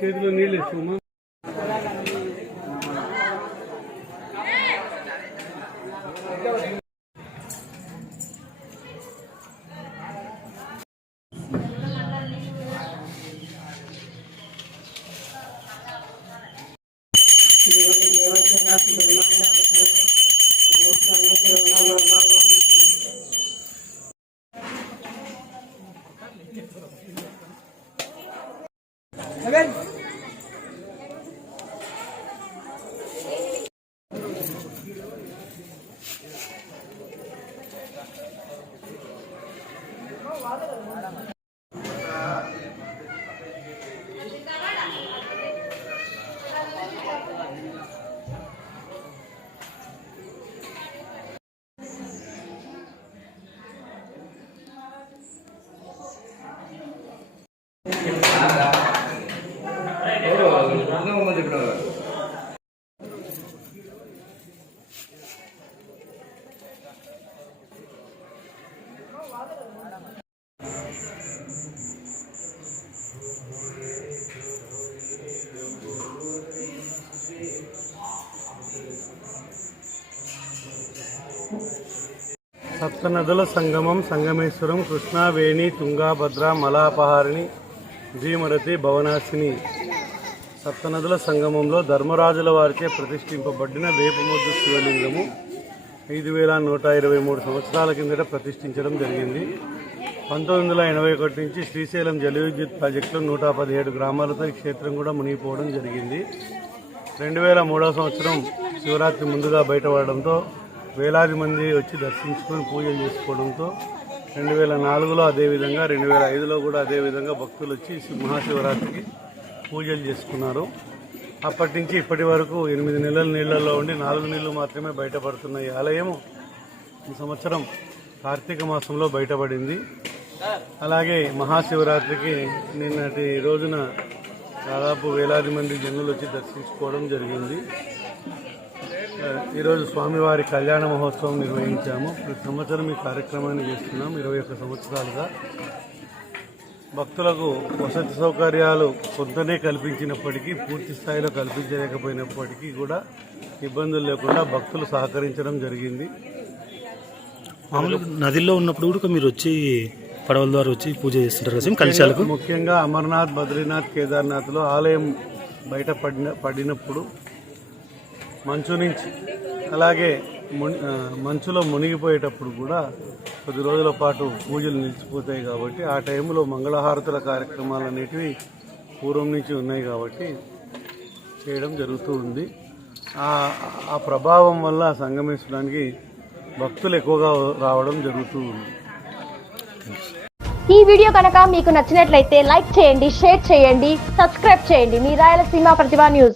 చేతిలో నీళ్ళు ఇస్తామా? సప్తనదుల సంగమం సంగమేశ్వరం కృష్ణావేణి తుంగాభద్ర మలాపహారిణి భీమరతి భవనాశిని సప్తనదుల సంగమంలో ధర్మరాజుల వారిచే ప్రతిష్ఠింపబడిన వేపముద్దు శివలింగము 5123 సంవత్సరాల కిందట ప్రతిష్ఠించడం జరిగింది. 1981 నుంచి శ్రీశైలం జల విద్యుత్ ప్రాజెక్టులో 117 గ్రామాలతో ఈ క్షేత్రం కూడా మునిగిపోవడం జరిగింది. 2003 సంవత్సరం శివరాత్రి ముందుగా బయటపడడంతో వేలాది మంది వచ్చి దర్శించుకొని పూజలు చేసుకోవడంతో 2004లో అదేవిధంగా 2005లో కూడా అదేవిధంగా భక్తులు వచ్చి మహాశివరాత్రికి పూజలు చేసుకున్నారు. అప్పటి నుంచి ఇప్పటి వరకు 8 నెలల నీళ్లలో ఉండి 4 నీళ్లు మాత్రమే బయటపడుతున్న ఈ ఆలయం ఈ సంవత్సరం కార్తీక మాసంలో బయటపడింది. అలాగే మహాశివరాత్రికి నిన్నటి రోజున దాదాపు వేలాది మంది జనులు వచ్చి దర్శించుకోవడం జరిగింది. ఈరోజు స్వామివారి కళ్యాణ మహోత్సవం నిర్వహించాము. ప్రతి సంవత్సరం ఈ కార్యక్రమాన్ని చేస్తున్నాం 21 సంవత్సరాలుగా. భక్తులకు వసతి సౌకర్యాలు కొంతనే కల్పించినప్పటికీ పూర్తి స్థాయిలో కల్పించలేకపోయినప్పటికీ కూడా ఇబ్బందులు లేకుండా భక్తులు సహకరించడం జరిగింది. మామూలుగా నదిలో ఉన్నప్పుడు కూడా మీరు వచ్చి పడవల ద్వారా వచ్చి పూజ చేస్తుంటారు కదా కలశాలకు? ముఖ్యంగా అమర్నాథ్, బద్రీనాథ్, కేదార్నాథ్లో ఆలయం బయట పడినప్పుడు మంచు నుంచి అలాగే మంచులో మునిగిపోయేటప్పుడు కూడా కొద్ది రోజుల పాటు పూజలు నిలిచిపోతాయి కాబట్టి ఆ టైంలో మంగళహారతుల కార్యక్రమాలు అనేటివి పూర్వం నుంచి ఉన్నాయి కాబట్టి చేయడం జరుగుతూ ఉంది. ఆ ప్రభావం వల్ల సంగమేశ్వరానికి భక్తులు ఎక్కువగా రావడం జరుగుతూ ఉంది. ఈ వీడియో కనుక మీకు నచ్చినట్లయితే లైక్ చేయండి, షేర్ చేయండి, సబ్స్క్రైబ్ చేయండి. మీ రాయలసీమ ప్రతిభ న్యూస్.